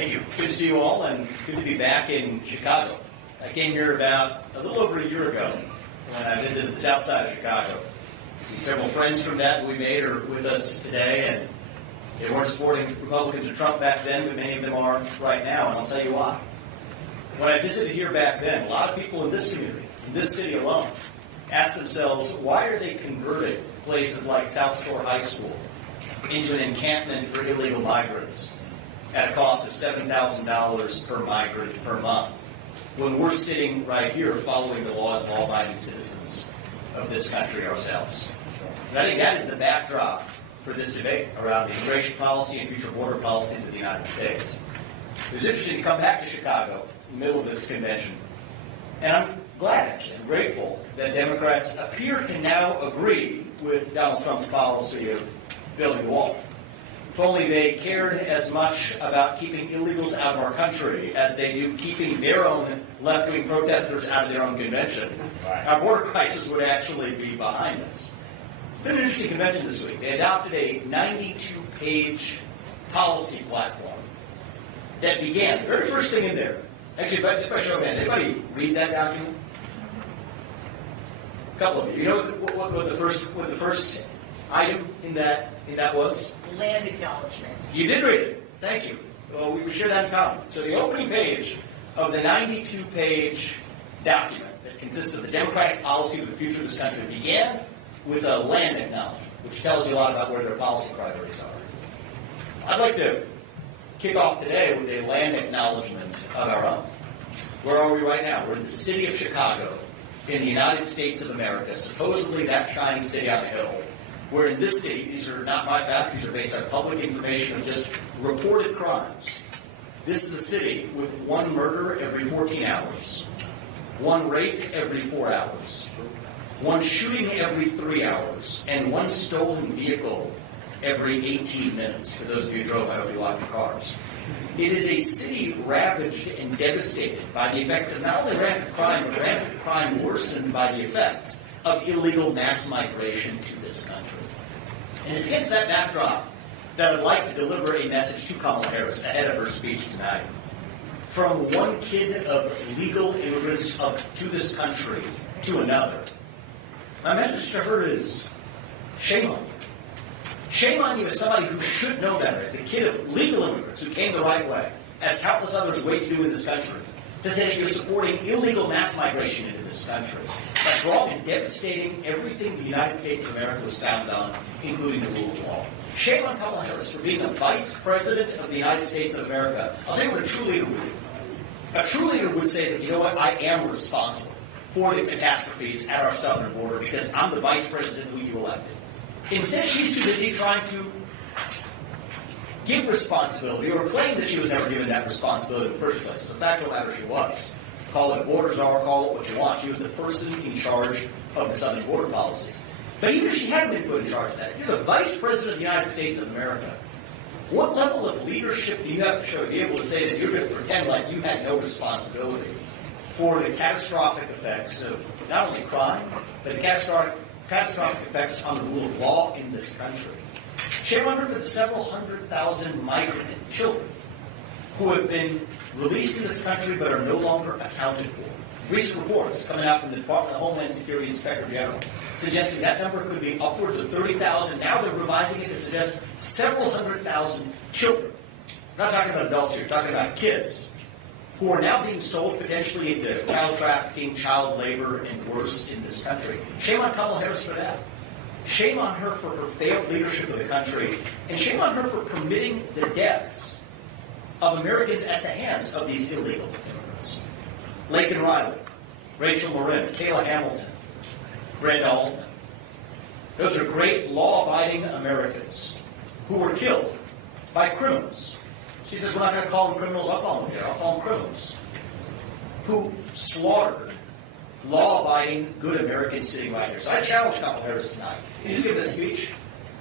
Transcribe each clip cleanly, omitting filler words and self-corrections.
Thank you. Good to see you all, and good to be back in Chicago. I came here about a little over a year ago when I visited the south side of Chicago. I see several friends from that we made are with us today, and they weren't supporting Republicans or Trump back then, but many of them are right now, and I'll tell you why. When I visited here back then, a lot of people in this community, in this city alone, asked themselves, why are they converting places like South Shore High School into an encampment for illegal migrants at a cost of $7,000 per migrant per month, when we're sitting right here following the laws of law-abiding citizens of this country ourselves? And I think that is the backdrop for this debate around the immigration policy and future border policies of the United States. It was interesting to come back to Chicago in the middle of this convention, and I'm glad, actually, and grateful that Democrats appear to now agree with Donald Trump's policy of building the wall. If only they cared as much about keeping illegals out of our country as they do keeping their own left-wing protesters out of their own convention, our border crisis would actually be behind us. It's been an interesting convention this week. They adopted a 92-page policy platform that began, the very first thing in there, actually, just by show of hands, anybody read that document? A couple of you. You know what the first item in that was? Land acknowledgments. You did read it. Thank you. Well, we share that in common. So the opening page of the 92-page document that consists of the democratic policy of the future of this country began with a land acknowledgement, which tells you a lot about where their policy priorities are. I'd like to kick off today with a land acknowledgement of our own. Where are we right now? We're in the city of Chicago, in the United States of America, supposedly that shining city on the hill. Where in this city, these are not my facts, these are based on public information of just reported crimes. This is a city with one murder every 14 hours, one rape every 4 hours, one shooting every 3 hours, and one stolen vehicle every 18 minutes. For those of you who drove, I hope you locked your cars. It is a city ravaged and devastated by the effects of not only rampant crime, but rampant crime worsened by the effects of illegal mass migration to this country. And it's against that backdrop that I'd like to deliver a message to Kamala Harris ahead of her speech tonight. From one kid of legal immigrants to this country to another, my message to her is, shame on you. Shame on you as somebody who should know better, as a kid of legal immigrants who came the right way, as countless others wait to do in this country, to say that you're supporting illegal mass migration into this country. That's wrong and devastating everything the United States of America was founded on, including the rule of law. Shame on Kamala Harris for being a vice president of the United States of America. I'll tell you what a true leader would do. A true leader would say that, you know what, I am responsible for the catastrophes at our southern border because I'm the vice president who you elected. Instead, she's too busy trying to give responsibility or claim that she was never given that responsibility in the first place. The fact of the matter, she was. Call it a border czar, call it what you want. She was the person in charge of the southern border policies. But even if she hadn't been put in charge of that, if you're the vice president of the United States of America, what level of leadership do you have to show to be able to say that you're going to pretend like you had no responsibility for the catastrophic effects of not only crime, but the catastrophic effects on the rule of law in this country? Shame on her for the several 100,000 migrant children who have been released in this country but are no longer accounted for. Recent reports coming out from the Department of Homeland Security Inspector General suggesting that number could be upwards of 30,000. Now they're revising it to suggest several 100,000 children. We're not talking about adults here, we're talking about kids who are now being sold potentially into child trafficking, child labor, and worse in this country. Shame on Kamala Harris for that. Shame on her for her failed leadership of the country, and shame on her for permitting the deaths of Americans at the hands of these illegal immigrants. Laken Riley, Rachel Marin, Kayla Hamilton, Brenda Altman. Those are great law-abiding Americans who were killed by criminals. She says, we're not going to call them criminals, I'll call them I'll call them criminals, who slaughtered law-abiding, good Americans sitting right here. So I challenge Kamala Harris tonight. She's given a speech.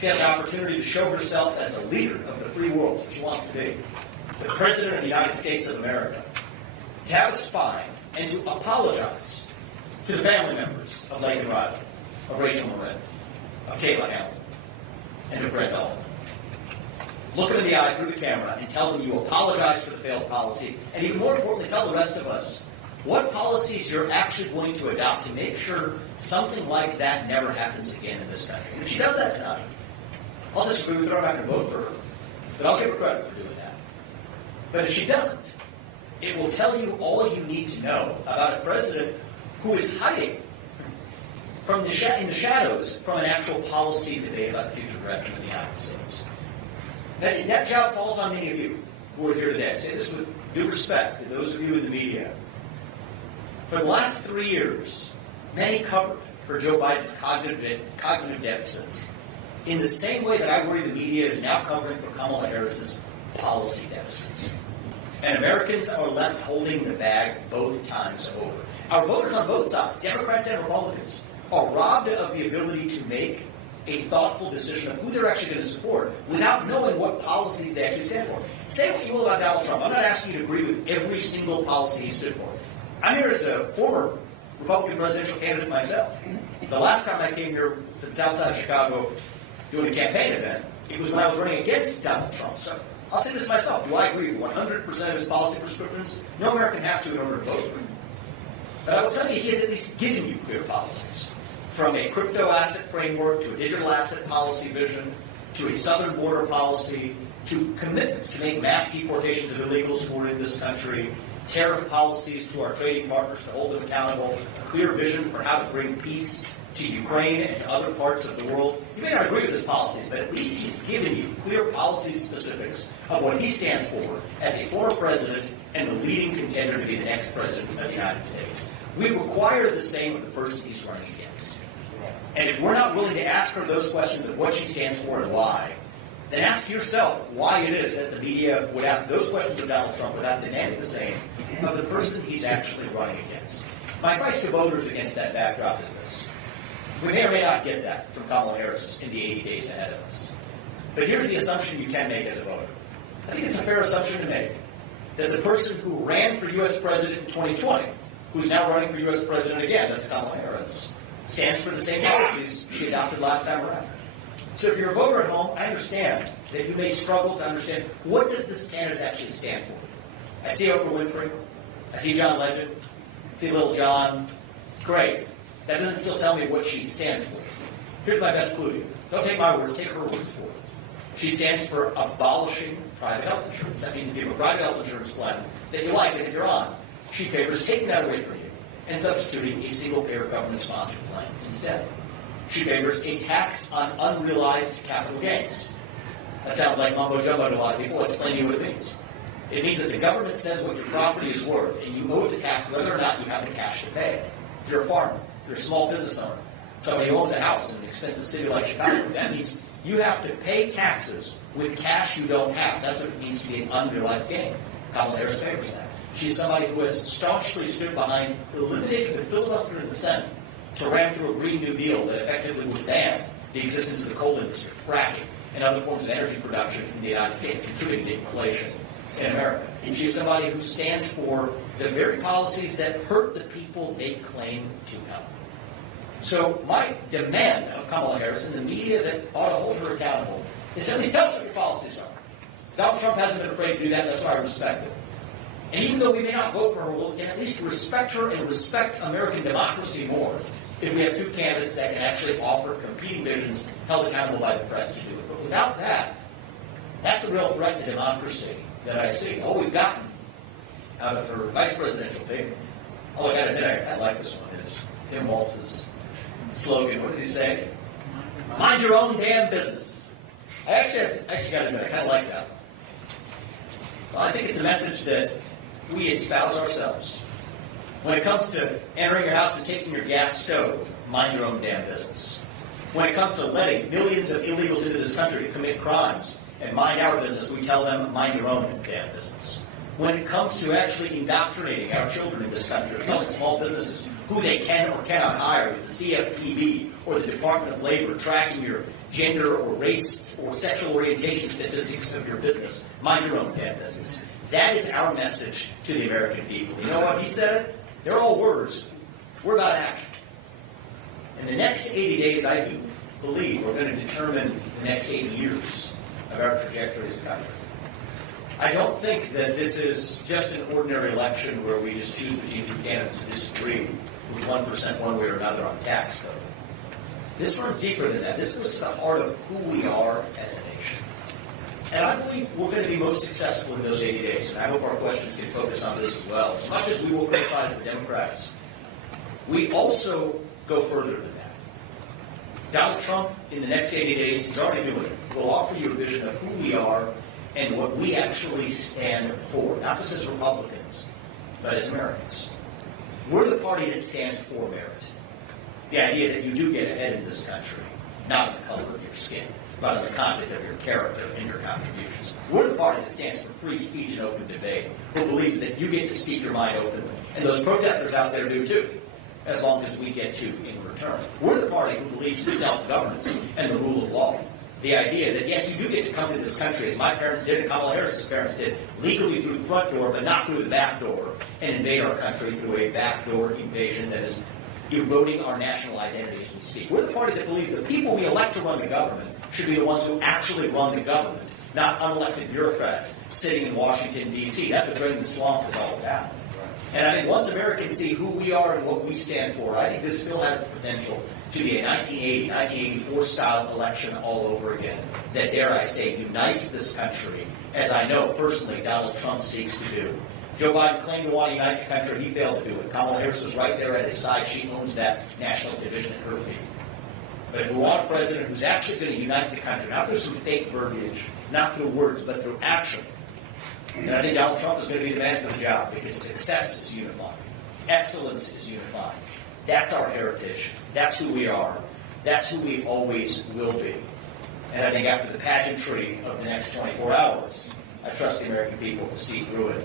She has an opportunity to show herself as a leader of the free world, which she wants to be, the President of the United States of America, to have a spine and to apologize to the family members of Laken Riley, of Rachel Marin, of Kayla Hamilton, and of Brenda Altman. look them in the eye through the camera and tell them you apologize for the failed policies, and even more importantly, tell the rest of us what policies you're actually going to adopt to make sure something like that never happens again in this country. And if she does that tonight, I'll disagree with her, I'm not going to vote for her, but I'll give her credit for doing that. But if she doesn't, it will tell you all you need to know about a president who is hiding from in the shadows from an actual policy debate about the future direction of the United States. That job falls on many of you who are here today. I say this with due respect to those of you in the media. For the last 3 years, many covered for Joe Biden's cognitive deficits in the same way that I worry the media is now covering for Kamala Harris's policy deficits. And Americans are left holding the bag both times over. Our voters on both sides, Democrats and Republicans, are robbed of the ability to make a thoughtful decision of who they're actually going to support without knowing what policies they actually stand for. Say what you will about Donald Trump. I'm not asking you to agree with every single policy he stood for. I'm here as a former Republican presidential candidate myself. The last time I came here to the south side of Chicago doing a campaign event, it was when I was running against Donald Trump. So I'll say this myself. Do I agree with 100% of his policy prescriptions? No American has to in order to vote for him. But I will tell you, he has at least given you clear policies. From a crypto asset framework to a digital asset policy vision to a southern border policy to commitments to make mass deportations of illegals who are in this country, tariff policies to our trading partners to hold them accountable, a clear vision for how to bring peace to Ukraine and to other parts of the world. You may not agree with his policies, but at least he's given you clear policy specifics of what he stands for as a former president and the leading contender to be the next president of the United States. We require the same of the person he's running against. And if we're not willing to ask her those questions of what she stands for and why, then ask yourself why it is that the media would ask those questions of Donald Trump without demanding the same of the person he's actually running against. My advice to voters against that backdrop is this. We may or may not get that from Kamala Harris in the 80 days ahead of us. But here's the assumption you can make as a voter. I think it's a fair assumption to make that the person who ran for U.S. President in 2020, who's now running for U.S. President again, that's Kamala Harris, stands for the same policies she adopted last time around. So if you're a voter at home, I understand that you may struggle to understand what does this candidate actually stand for. I see Oprah Winfrey. I see John Legend. I see Little John. Great. That doesn't still tell me what she stands for. Here's my best clue to you. Don't take my words, take her words for it. She stands for abolishing private health insurance. That means if you have a private health insurance plan that you like and that you're on, she favors taking that away from you and substituting a single-payer government-sponsored plan instead. She favors a tax on unrealized capital gains. That sounds like mumbo-jumbo to a lot of people. I'll explain to you what it means. It means that the government says what your property is worth, and you owe the tax whether or not you have the cash to pay it. If you're a farmer, if you're a small business owner, somebody who owns a house in an expensive city like Chicago, that means you have to pay taxes with cash you don't have. That's what it means to be an unrealized gain. Kamala Harris favors that. She's somebody who has staunchly stood behind eliminating the filibuster in the Senate to ram through a Green New Deal that effectively would ban the existence of the coal industry, fracking, and other forms of energy production in the United States, contributing to inflation in America. And she's somebody who stands for the very policies that hurt the people they claim to help. So my demand of Kamala Harris and the media that ought to hold her accountable is to at least tell us what your policies are. Donald Trump hasn't been afraid to do that, that's why I respect it. And even though we may not vote for her, we can at least respect her and respect American democracy more if we have two candidates that can actually offer competing visions held accountable by the press to do it. But without that, that's the real threat to democracy that I see. All we've gotten out of her vice presidential pick, although I got to admit, I like this one, is Tim Walz's slogan. What does he say? Mind your own damn business. I actually got to admit, I kind of like that. Well, I think it's a message that we espouse ourselves. When it comes to entering your house and taking your gas stove, mind your own damn business. When it comes to letting millions of illegals into this country to commit crimes and mind our business, we tell them, mind your own damn business. When it comes to actually indoctrinating our children in this country, telling small businesses who they can or cannot hire with the CFPB or the Department of Labor, tracking your gender or race or sexual orientation statistics of your business, mind your own damn business. That is our message to the American people. You know what he said? They're all words. We're about action. In the next 80 days, I do believe we're going to determine the next 80 years of our trajectory as a country. I don't think that this is just an ordinary election where we just choose between two candidates who disagree with 1% one way or another on tax code. This runs deeper than that. This goes to the heart of who we are as a nation. And I believe we're going to be most successful in those 80 days. And I hope our questions can focus on this as well. As much as we will criticize the Democrats, we also go further than that. Donald Trump, in the next 80 days, he's already doing it, will offer you a vision of who we are and what we actually stand for, not just as Republicans, but as Americans. We're the party that stands for merit. The idea that you do get ahead in this country, not on the color of your skin, but on the content of your character and your contributions. We're the party that stands for free speech and open debate, who believes that you get to speak your mind openly. And those protesters out there do too, as long as we get to in return. We're the party who believes in self-governance and the rule of law. The idea that, yes, you do get to come to this country, as my parents did and Kamala Harris's parents did, legally through the front door, but not through the back door, and invade our country through a backdoor invasion that is eroding our national identity as we speak. We're the party that believes the people we elect to run the government should be the ones who actually run the government, not unelected bureaucrats sitting in Washington, D.C. That's what Drain the Swamp is all about. And I think once Americans see who we are and what we stand for, I think this still has the potential to be a 1980, 1984 style election all over again that, dare I say, unites this country, as I know personally Donald Trump seeks to do. Joe Biden claimed to want to unite the country. He failed to do it. Kamala Harris was right there at his side. She owns that national division at her feet. But if we want a president who's actually going to unite the country, not through some fake verbiage, not through words, but through action, and I think Donald Trump is going to be the man for the job, because success is unifying. Excellence is unifying. That's our heritage. That's who we are. That's who we always will be. And I think after the pageantry of the next 24 hours, I trust the American people to see through it.